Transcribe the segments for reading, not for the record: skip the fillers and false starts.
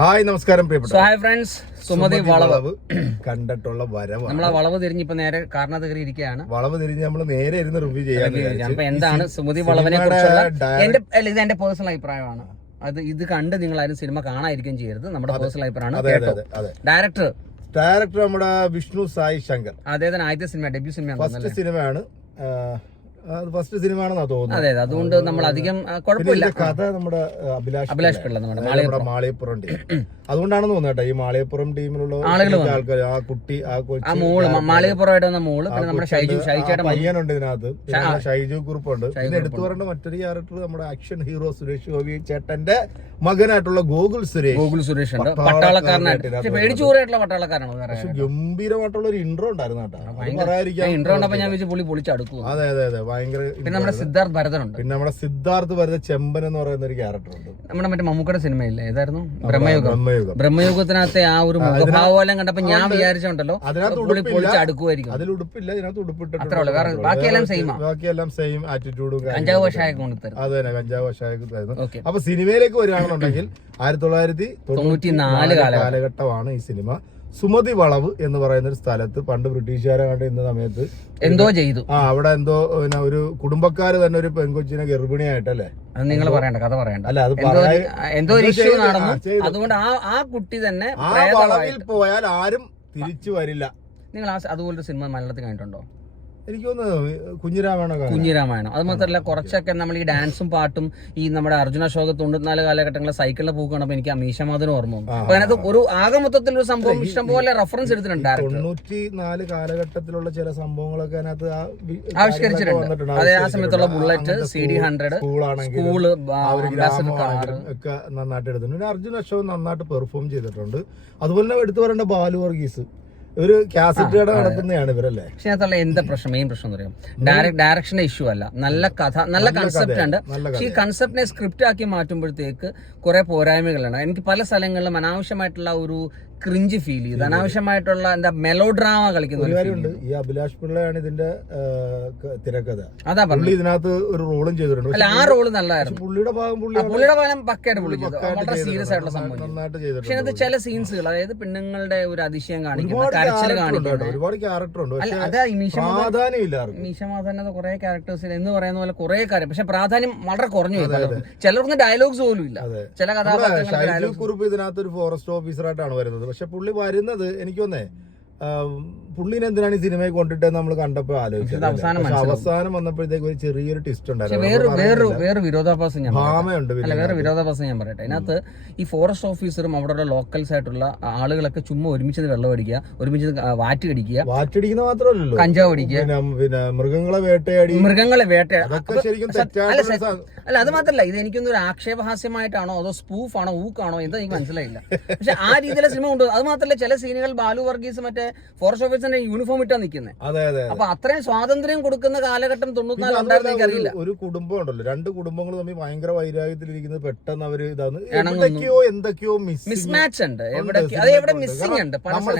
Hi നമസ്കാരം hi friends. Sumathi വളവ് കണ്ടിട്ടുള്ള വരവ്. നമ്മളെ വളവ് തിരിഞ്ഞ് ഇപ്പൊ നേരെ കാരണത്ത് കയറി ഇരിക്കുകയാണ്. വളവ് തിരിഞ്ഞ് നമ്മൾ നേരെ ഇരുന്ന് റിവ്യൂ ചെയ്യാൻ. അപ്പൊ എന്താണ് സുമതി വളവിനെ കുറിച്ചുള്ള ഇത് എന്റെ പേഴ്സണൽ അഭിപ്രായമാണ്. ഇത് കണ്ട് നിങ്ങൾ ആരും സിനിമ കാണാതിരിക്കുകയും ചെയ്യരുത്. നമ്മുടെ പേഴ്സണൽ അഭിപ്രായമാണ്. ഡയറക്ടർ നമ്മുടെ വിഷ്ണു സായി ശങ്കർ. അദ്ദേഹത്തിന് ആദ്യത്തെ സിനിമ ഡെബ്യൂ സിനിമയാണ്. ഫസ്റ്റ് സിനിമ ആണെന്നാ തോന്നുന്നത്. അതെ, അതുകൊണ്ട് നമ്മൾ അധികം കുഴപ്പമില്ല. കഥ നമ്മുടെ അഭിലാഷ് പിള്ള, നമ്മുടെ മാളികപ്പുറം ടീം. അതുകൊണ്ടാണെന്ന് തോന്നുന്നു കേട്ടോ, ഈ മാളികപ്പുറം ടീമിലുള്ള ആൾക്കാർ, ആ കുട്ടി, ആ മോള്, മാളികപ്പുറമായിട്ട് വന്ന മോള്, പിന്നെ നമ്മുടെ പയ്യനുണ്ട് ഇതിനകത്ത്, പിന്നെ ഷൈജു കുറുപ്പുണ്ട്. പിന്നെ എടുത്തു പറയേണ്ട മറ്റൊരു ക്യാരക്ടർ നമ്മുടെ ആക്ഷൻ ഹീറോ സുരേഷ് ഗോപി ചേട്ടന്റെ മകനായിട്ടുള്ള ഗോകുൽ സുരേഷ് ഉണ്ട്. പട്ടാളക്കാരനായിട്ട് പേടിച്ചൂറായിട്ടുള്ള പട്ടാളക്കാരാണ്. ഗംഭീരമായിട്ടുള്ള ഒരു ഇൻട്രോ ഉണ്ടായിരുന്നു കേട്ടോ. ഇൻട്രോ കണ്ടപ്പോ ഞാൻ പുള്ളി പൊളിച്ചടുക്കും. അതെ അതെ അതെ, ഭയങ്കര. പിന്നെ നമ്മുടെ സിദ്ധാർത്ഥ് ഭരതനുണ്ട്. പിന്നെ നമ്മുടെ സിദ്ധാർത്ഥ് ഭരത ചെമ്പൻ എന്ന് പറയുന്ന ഒരു ക്യാരക്ടർ ഉണ്ട്. നമ്മുടെ മറ്റേ മമ്മൂക്കയുടെ സിനിമയില്ലേ, ഏതായിരുന്നു, ബ്രഹ്മയുഗത്തിനകത്തെ ആ ഒരു മുഖഭാവം കണ്ടപ്പോ ഞാൻ വിചാരിച്ചോണ്ടല്ലോ പൊളിച്ചടുക്കുമായിരിക്കും. അതിൽ ഉടുപ്പില്ല, ഇതിനകത്ത് ഉടുപ്പിട്ട് അത്രേ ഉള്ളൂ. വേറെ ബാക്കിയെല്ലാം സെയിം ആറ്റിറ്റ്യൂഡും കഞ്ചാവ് കഷായൊക്കെ കൊണ്ടുതരും. അതെ തന്നെ, കഞ്ചാവ് കഷായൊക്കെ തരുന്നു. അപ്പൊ സിനിമയിലേക്ക് വരികയാണെന്നുണ്ടെങ്കിൽ 1994 കാലഘട്ടമാണ് ഈ സിനിമ. സുമതി വളവ് എന്ന് പറയുന്ന ഒരു സ്ഥലത്ത് പണ്ട് ബ്രിട്ടീഷുകാരെ കണ്ട് ഇന്ന സമയത്ത് എന്തോ ചെയ്തു. അവിടെ എന്തോ പിന്നെ ഒരു കുടുംബക്കാര് തന്നെ ഒരു പെൺകൊച്ചിനെ ഗർഭിണിയായിട്ടല്ലേ, അത് നിങ്ങൾ പറയണ്ട, കഥ പറയണ്ട. അല്ല, അത് എന്തോ ഒരു ഇഷ്യൂ നടന്നു. അതുകൊണ്ട് ആ കുട്ടി തന്നെ ആ വളവിൽ പോയാൽ ആരും തിരിച്ചു വരില്ല. നിങ്ങൾ അതുപോലൊരു സിനിമ മലയാളത്തിൽ കണ്ടിട്ടുണ്ടോ? എനിക്ക് തോന്നുന്നു കുഞ്ഞിരാമായണം. അത് മാത്രമല്ല, കുറച്ചൊക്കെ നമ്മൾ ഈ ഡാൻസും പാട്ടും ഈ നമ്മുടെ അർജുന അശോക 94 കാലഘട്ടങ്ങളിലെ സൈക്കിളിലെ പൂക്ക് കാണുമ്പോൾ എനിക്ക് മീശമാധവൻ ഓർമ്മ വന്നു. അപ്പൊ അതിനകത്ത് ഒരു ആകെ മൊത്തത്തിൽ ഒരു സംഭവം ഇഷ്ടംപോലെ റെഫറൻസ് എടുത്തിട്ടുണ്ട്. 94 കാലഘട്ടത്തിലൊക്കെ ചില സംഭവങ്ങളൊക്കെ അതിനകത്ത് ആവിഷ്കരിച്ചിട്ടുണ്ട്. അതെ, ആ സമയത്തുള്ള ബുള്ളറ്റ്, CD100, സ്കൂള് ഒക്കെ നന്നായിട്ട് എടുത്തിട്ടുണ്ട്. അർജുന അശോക് നന്നായിട്ട് പെർഫോം ചെയ്തിട്ടുണ്ട്. അതുപോലെ തന്നെ എടുത്തു പറയേണ്ട ബാലു വർഗീസ്, ഒരു കാസറ്റ് കട നടത്തുന്നതാണ് ഇവരല്ലേ. പക്ഷെ അതിനകത്തുള്ള എന്താ പ്രശ്നം, മെയിൻ പ്രശ്നം എന്ന് പറയാം, ഡയറക്ഷന്റെ ഇഷ്യൂ അല്ല. നല്ല കഥ, നല്ല കൺസെപ്റ്റ് ഉണ്ട്. പക്ഷെ ഈ കൺസെപ്റ്റിനെ സ്ക്രിപ്റ്റ് ആക്കി മാറ്റുമ്പോഴത്തേക്ക് കുറെ പോരായ്മകളാണ്. എനിക്ക് പല സ്ഥലങ്ങളിലും അനാവശ്യമായിട്ടുള്ള ഒരു ക്രിഞ്ച് ഫീൽ ചെയ്ത്, അനാവശ്യമായിട്ടുള്ള എന്താ മെലോ ഡ്രാമ കളിക്കുന്ന ഒരു കാര്യമുണ്ട്. ഈ അഭിലാഷ് പിള്ളയാണ് ഇതിന്റെ തിരക്കഥ. അതാ പറഞ്ഞു, ഇതിനകത്ത് ഒരു റോളും ചെയ്തിട്ടുണ്ട്. അല്ല, ആ റോള് നല്ലതായിരുന്നു. പുള്ളിയുടെ ഭാഗം പക്കയായിട്ട് പുള്ളി വളരെ സീരിയസ് ആയിട്ടുള്ള സംഭവം. പക്ഷെ അതിനകത്ത് ചില സീൻസുകൾ, അതായത് പെണ്ണുങ്ങളുടെ ഒരു അതിശയം കാണിക്കുന്നത്, കരച്ചിൽ കാണിക്കുന്നത്, ഒരുപാട് ക്യാരക്ടർ ഉണ്ട്. അതാ മീശമാധവനത് കുറെ ക്യാരക്ടേഴ്സിൽ എന്ന് പറയുന്ന പോലെ കുറെ കാര്യം, പക്ഷെ പ്രാധാന്യം വളരെ കുറഞ്ഞു. ചിലർക്ക് ഡയലോഗ്സ് പോലും ഇല്ല. ചില കഥാപാത്രങ്ങൾ കുറിപ്പ് ഇതിനകത്ത് ഒരു ഫോറസ്റ്റ് ഓഫീസറായിട്ടാണ് വരുന്നത്. പക്ഷെ പുള്ളി വരുന്നത് എനിക്ക് തോന്നേ പുള്ളിനെ എന്തിനാണ് ഈ സിനിമയിൽ കൊണ്ടിട്ട് നമ്മൾ കണ്ടപ്പോ ആലോചിച്ചത്. അവസാനം വന്നപ്പോഴത്തേക്ക് ഒരു ചെറിയൊരു ട്വിസ്റ്റ് ഉണ്ടായിരുന്നു. വേറെ വിരോധാഭാസം ഞാൻ പറയട്ടെ. അതിനകത്ത് ഈ ഫോറസ്റ്റ് ഓഫീസറും അവിടെ ലോക്കൽസ് ആയിട്ടുള്ള ആളുകളൊക്കെ ചുമ്മാ ഒരുമിച്ച് വെള്ളം അടിക്കുക, ഒരുമിച്ച് വാറ്റടിക്കുന്ന മാത്രമല്ലല്ലോ, കഞ്ചാവ് അടിക്കുക, പിന്നെ മൃഗങ്ങളെ വേട്ടയാടി. അല്ല, അത് മാത്രല്ല, ഇത് എനിക്കൊന്നും ഒരു ആക്ഷേപഹാസ്യമായിട്ടാണോ അതോ സ്പൂഫാണോ ഊക്കാണോ എന്താ എനിക്ക് മനസ്സിലായില്ല. പക്ഷെ ആ രീതിയിലെ സിനിമ ഉണ്ട്. അത് മാത്രല്ല, ചില സീനുകൾ ബാലു വർഗീസ് മറ്റേ ഫോറസ്റ്റ് ഓഫീസറിന്റെ യൂണിഫോം ഇട്ടാ നിൽക്കുന്നത്. അപ്പൊ അത്രയും സ്വാതന്ത്ര്യം കൊടുക്കുന്ന കാലഘട്ടം 94 ഉണ്ടായിരുന്നു എനിക്കറിയില്ല. ഒരു കുടുംബം ഉണ്ടല്ലോ, 2 കുടുംബങ്ങൾ തമ്മിൽ ഭയങ്കര വൈരാഗ്യത്തിലിരിക്കുന്നത്, പെട്ടെന്ന് അവര് ഇതാണ് എന്തൊക്കെയോ മിസ്മാച്ച് ഉണ്ട്. മിസ്സിംഗ് ഉണ്ട്.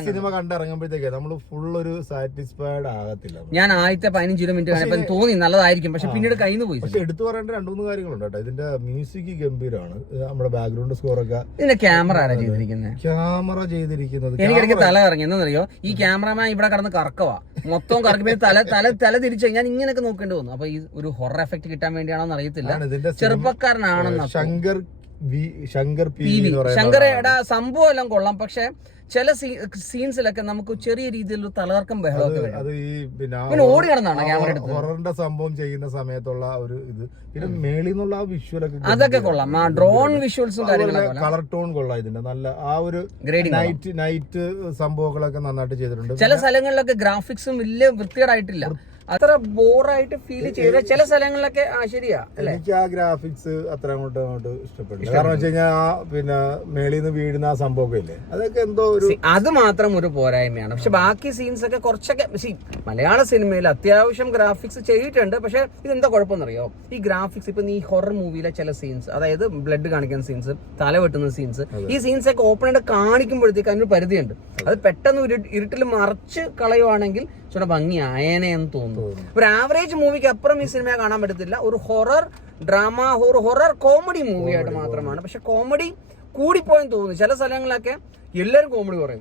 സിനിമ കണ്ടിറങ്ങുമ്പോഴത്തേക്ക് നമ്മൾ ഫുൾ ഒരു സാറ്റിസ്ഫൈഡ് ആകത്തില്ല. ഞാൻ ആദ്യത്തെ 15 മിനിറ്റ് കഴിഞ്ഞപ്പോൾ തോന്നി നല്ലതായിരിക്കും, പക്ഷെ പിന്നീട് കയ്യിൽ പോയി. പക്ഷെ എടുത്തു പറയേണ്ട 2-3 കാര്യങ്ങളുണ്ട് കേട്ടോ. ഇതിന്റെ മ്യൂസിക് ഗംഭീരമാണ്. നമ്മുടെ ബാക്ക്ഗ്രൗണ്ട് സ്കോറൊക്കെ. ഇതിന്റെ ക്യാമറ ആരാ ചെയ്തിരിക്കുന്നത്? എനിക്കിടയ്ക്ക് തല കറങ്ങി. എന്താണെന്നറിയോ, ഈ ക്യാമറമാൻ ഇവിടെ കടന്ന് കറക്കവാ, മൊത്തം കറക്കി തല തിരിച്ചു ഞാൻ ഇങ്ങനെയൊക്കെ നോക്കേണ്ടി വന്നു. അപ്പൊ ഈ ഒരു ഹൊറർ എഫക്ട് കിട്ടാൻ വേണ്ടിയാണോന്ന് അറിയത്തില്ല. ചെറുപ്പക്കാരനാണെന്ന് ശങ്കരയുടെ സംഭവം എല്ലാം കൊള്ളാം. പക്ഷെ ചില സീൻസിലൊക്കെ നമുക്ക് ചെറിയ രീതിയിലൊരു തലകർക്കം ബഹളമൊക്കെ പിന്നെ ഓടി കിടന്നാണ് ക്യാമറ എടുത്ത് ഹൊററിന്റെ സംഭവം ചെയ്യുന്ന സമയത്തുള്ള ഒരു ഇത്. പിന്നെ മേളിൽ നിന്നുള്ള ആ വിഷ്വലൊക്കെ അതൊക്കെ കൊള്ളാം. ആ ഡ്രോൺ വിഷ്വൽസും കാര്യങ്ങളൊക്കെ, കളർ ടോൺ കൊള്ളാം. ഇതിന്റെ നല്ല ആ ഒരു നൈറ്റ് സംഭവങ്ങളൊക്കെ നന്നായിട്ട് ചെയ്തിട്ടുണ്ട്. ചില സ്ഥലങ്ങളിലൊക്കെ ഗ്രാഫിക്സും വലിയ വൃത്തികേടായിട്ടില്ല, അത്ര ബോറായിട്ട് ഫീൽ ചെയ്ത ചില സ്ഥലങ്ങളിലൊക്കെ. ശരിയാ, എനിക്ക് ആ ഗ്രാഫിക്സ് അത്ര അങ്ങോട്ട് ഇഷ്ടപ്പെട്ടു. കാരണം വെച്ച് കഴിഞ്ഞാൽ ആ പിന്നെ മേളിൽ നിന്ന് വീഴുന്ന ആ സംഭവമൊക്കെ ഇല്ലേ, അതൊക്കെ എന്തോ അത് മാത്രം ഒരു പോരായ്മയാണ്. പക്ഷെ ബാക്കി സീൻസ് ഒക്കെ കുറച്ചൊക്കെ മലയാള സിനിമയിൽ അത്യാവശ്യം ഗ്രാഫിക്സ് ചെയ്തിട്ടുണ്ട്. പക്ഷെ ഇതെന്താ കുഴപ്പമെന്നറിയോ, ഈ ഗ്രാഫിക്സ് ഇപ്പൊ ഈ ഹൊറർ മൂവിയിലെ ചില സീൻസ്, അതായത് ബ്ലഡ് കാണിക്കുന്ന സീൻസ്, തല വെട്ടുന്ന സീൻസ്, ഈ സീൻസ് ഒക്കെ ഓപ്പൺ ആയിട്ട് കാണിക്കുമ്പോഴത്തേക്ക് അതിനൊരു പരിധിയുണ്ട്. അത് പെട്ടെന്ന് ഇരുട്ടിൽ മറച്ച് കളയുവാണെങ്കിൽ ചില ഭംഗി ആയേനെ എന്ന് തോന്നുന്നു. ഒരു ആവറേജ് മൂവിക്ക് അപ്പുറം ഈ സിനിമ കാണാൻ പറ്റത്തില്ല. ഒരു ഹൊറർ ഡ്രാമ, ഒരു ഹൊറർ കോമഡി മൂവിയായിട്ട് മാത്രമാണ്. പക്ഷെ കോമഡി കൂടിപ്പോയെന്ന് തോന്നുന്നു. ചില സ്ഥലങ്ങളിലൊക്കെ എല്ലാരും കോമഡി പറയും.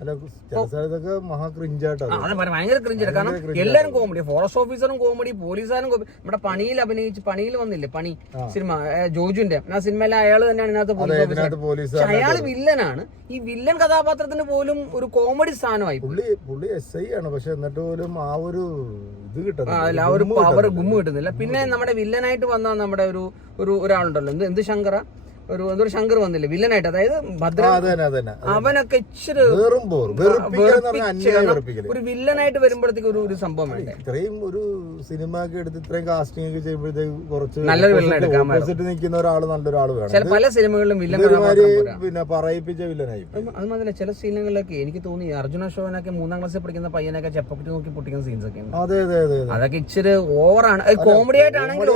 ചില സ്ഥലത്തൊക്കെ മഹാ ക്രിഞ്ചായിട്ടാണ്. അത് ഭയങ്കര ക്രിഞ്ചാണ്. കാരണം എല്ലാരും കോമഡി, ഫോറസ്റ്റ് ഓഫീസറും കോമഡി, പോലീസുകാരും കോമഡി. നമ്മുടെ പണിയിൽ വന്നില്ലേ പണി സിനിമ, ജോജുന്റെ ആ സിനിമയിലെ അയാൾ തന്നെയാണ് ഇതിനകത്ത് പോലീസ്. അയാള് വില്ലനാണ്. ഈ വില്ലൻ കഥാപാത്രത്തിന് പോലും ഒരു കോമഡി സ്ഥാനമായി. പുള്ളി SI ആണ്, പക്ഷെ എന്നിട്ട് പോലും ആ ഒരു ഇത് കിട്ടുന്നില്ല, ആ ഒരു പവർ ഗുമ്മ കിട്ടുന്നില്ല. പിന്നെ നമ്മുടെ വില്ലനായിട്ട് വന്ന നമ്മുടെ ഒരാളുണ്ടല്ലോ, എന്ത് ശങ്കര, എന്തൊരു ശങ്കർ വന്നില്ലേ വില്ലനായിട്ട്, അതായത് ഭദ്ര, അവനൊക്കെ ഇച്ചിരി ഒരു വില്ലനായിട്ട് വരുമ്പോഴത്തേക്ക് ഒരു സംഭവം വേണ്ടേ. ഇത്രയും ഒരു സിനിമ ഒക്കെ എടുത്ത് ഇത്രയും കാസ്റ്റിംഗ് ഒക്കെ ചെയ്യുമ്പോഴത്തേക്ക് കുറച്ച് നല്ലൊരു വില്ലൻ എടുക്കാൻ നിൽക്കുന്ന നല്ലൊരാൾ വേണം. ചില പല സിനിമകളിലും വില്ലൻ പിന്നെ പറയിപ്പിച്ച വില്ലനായി. അത് മാത്രമല്ല ചില സീനുകളിലൊക്കെ എനിക്ക് തോന്നി അർജുന അശോകനൊക്കെ 3ാം ക്ലാസ്സിൽ പഠിക്കുന്ന പയ്യനൊക്കെ ചെപ്പക്കുറ്റി നോക്കി പൊട്ടിക്കുന്ന സീൻസ് ഒക്കെ ഉണ്ട്. അതൊക്കെ ഇച്ചിരി ഓവറാണ്. കോമഡി ആയിട്ടാണെങ്കിൽ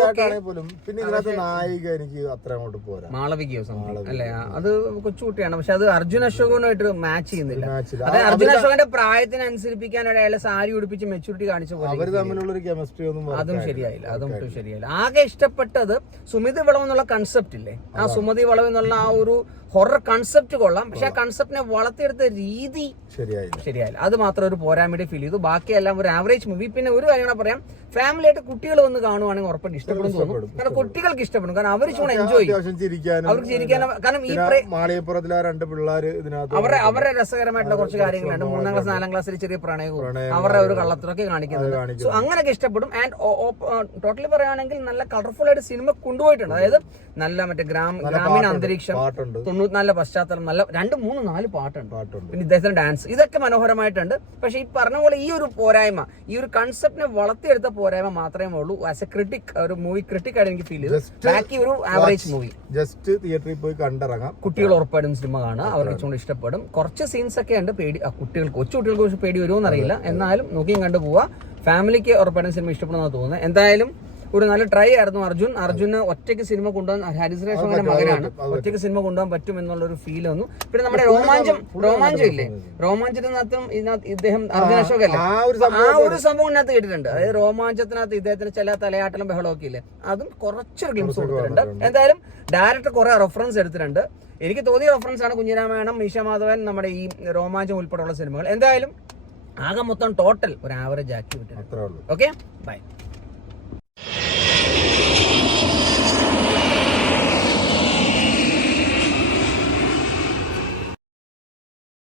പോലും. പിന്നെ ഇതിനകത്ത് നായിക എനിക്ക് അത്ര അങ്ങോട്ട് പോരാ. അല്ലെ, അത് കൊച്ചുകുട്ടിയാണ്, പക്ഷെ അത് അർജുൻ അശോകനുമായിട്ട് മാച്ച് ചെയ്യുന്നില്ല. അതായത് അർജുൻ അശോകന്റെ പ്രായത്തിന് അനുസരിപ്പിക്കാനായിട്ട് അയാളെ സാരി ഉടുപ്പിച്ച് മെച്ചൂരിറ്റി കാണിച്ച പോലെ അതും ശരിയായില്ല. ആകെ ഇഷ്ടപ്പെട്ടത് സുമിത് വിളവ് എന്നുള്ള കൺസെപ്റ്റ് ഇല്ലേ, ആ സുമതി വളവ് എന്നുള്ള ആ ഒരു ഹൊറർ കൺസെപ്റ്റ് കൊള്ളാം, പക്ഷെ ആ കൺസെപ്റ്റിനെ വളർത്തിയെടുത്ത രീതി ശരിയായില്ല. അത് മാത്രം ഒരു പോരായ്മയുടെ ഫീൽ ചെയ്തു. ബാക്കിയെല്ലാം ഒരു ആവറേജ് മൂവി. പിന്നെ ഒരു കാര്യം പറയാം, ഫാമിലി ആയിട്ട് കുട്ടികൾ വന്ന് കാണുവാണെങ്കിൽ ഉറപ്പായിട്ട് ഇഷ്ടപ്പെടും തോന്നുന്നു. കാരണം കുട്ടികൾക്ക് ഇഷ്ടപ്പെടും, കാരണം അവർ ചൂടെ എൻജോയ് ചെയ്യും, അവർക്ക് ചിരിക്കാനും. കാരണം ഈ മാളികപ്പുറത്തിലെ 2 പിള്ളേര് അവരുടെ രസകരമായിട്ടുള്ള കുറച്ച് കാര്യങ്ങളുണ്ട്. 3ാം ക്ലാസ് 4ാം ക്ലാസ്സിൽ ചെറിയ പ്രണയവും അവരുടെ ഒരു കള്ളത്തിലൊക്കെ കാണിക്കുന്നത്. സോ അങ്ങനെയൊക്കെ ഇഷ്ടപ്പെടും. ആൻഡ് ടോട്ടലി പറയുകയാണെങ്കിൽ നല്ല കളർഫുൾ ആയിട്ട് സിനിമ കൊണ്ടുപോയിട്ടുണ്ട്. അതായത് നല്ല മറ്റേ ഗ്രാമീണ അന്തരീക്ഷം, നല്ല പശ്ചാത്തലം, നല്ല 2, 3, 4 പാട്ടുണ്ട്. പിന്നെ ഇദ്ദേഹത്തിന്റെ ഡാൻസ്, ഇതൊക്കെ മനോഹരമായിട്ടുണ്ട്. പക്ഷെ ഈ പറഞ്ഞ പോലെ ഈ ഒരു പോരായ്മ, ഈ ഒരു കൺസെപ്റ്റിനെ വളർത്തിയെടുത്ത പോരായ്മ മാത്രമേ ഉള്ളൂ. ആസ് എ ക്രിട്ടിക്, ഒരു മൂവി ക്രിട്ടിക് ആയിട്ട് എനിക്ക് ഫീൽ ചെയ്തു. ബാക്കി ഒരു ആവറേജ് മൂവി. ജസ്റ്റ് തിയേറ്ററിൽ പോയി കണ്ടിറങ്ങാം. കുട്ടികൾ ഉറപ്പായിട്ടും സിനിമ കാണുക, അവർക്ക് ഇച്ചുകൊണ്ട് ഇഷ്ടപ്പെടും. കുറച്ച് സീൻസ് ഒക്കെ ഉണ്ട് പേടി, കൊച്ചുകുട്ടികൾക്ക് പേടി വരുമോ എന്നറിയില്ല, എന്നാലും നോക്കിയും കണ്ടു പോവാ. ഫാമിലിക്ക് ഉറപ്പായിട്ടും സിനിമ ഇഷ്ടപ്പെടുന്ന തോന്നുന്നത്. എന്തായാലും ഒരു നല്ല ട്രൈ ആയിരുന്നു അർജുന് ഒറ്റയ്ക്ക് സിനിമ കൊണ്ടുപോകാൻ. ഹരിശ്രീ അശോകന്റെ മകനാണ്, ഒറ്റയ്ക്ക് സിനിമ കൊണ്ടുപോകാൻ പറ്റും എന്നുള്ളൊരു ഫീൽ വന്നു. പിന്നെ നമ്മുടെ രോമാഞ്ചം ഇല്ലേ, രോമാഞ്ചത്തിനകത്തും ഇദ്ദേഹം അർജുൻ അശോക് അല്ലേ, ആ ഒരു സംഭവം ഇതിനകത്ത് കേട്ടിട്ടുണ്ട്. അതായത് രോമാഞ്ചത്തിനകത്ത് ഇദ്ദേഹത്തിന് ചില തലയാട്ടലും ബഹളമൊക്കെ ഇല്ലേ, അതും കുറച്ചൊരു ഗ്ലിംസ് കൊടുത്തിട്ടുണ്ട്. എന്തായാലും ഡയറക്ടർ കുറെ റെഫറൻസ് എടുത്തിട്ടുണ്ട്. എനിക്ക് തോന്നിയ റെഫറൻസ് ആണ് കുഞ്ഞിരാമായണം, മീശ മാധവൻ, നമ്മുടെ ഈ രോമാഞ്ചം ഉൾപ്പെടെയുള്ള സിനിമകൾ. എന്തായാലും ആകെ മൊത്തം ടോട്ടൽ ഒരു ആവറേജ് ആക്കി വിട്ടിട്ടുണ്ട്. Okay, by.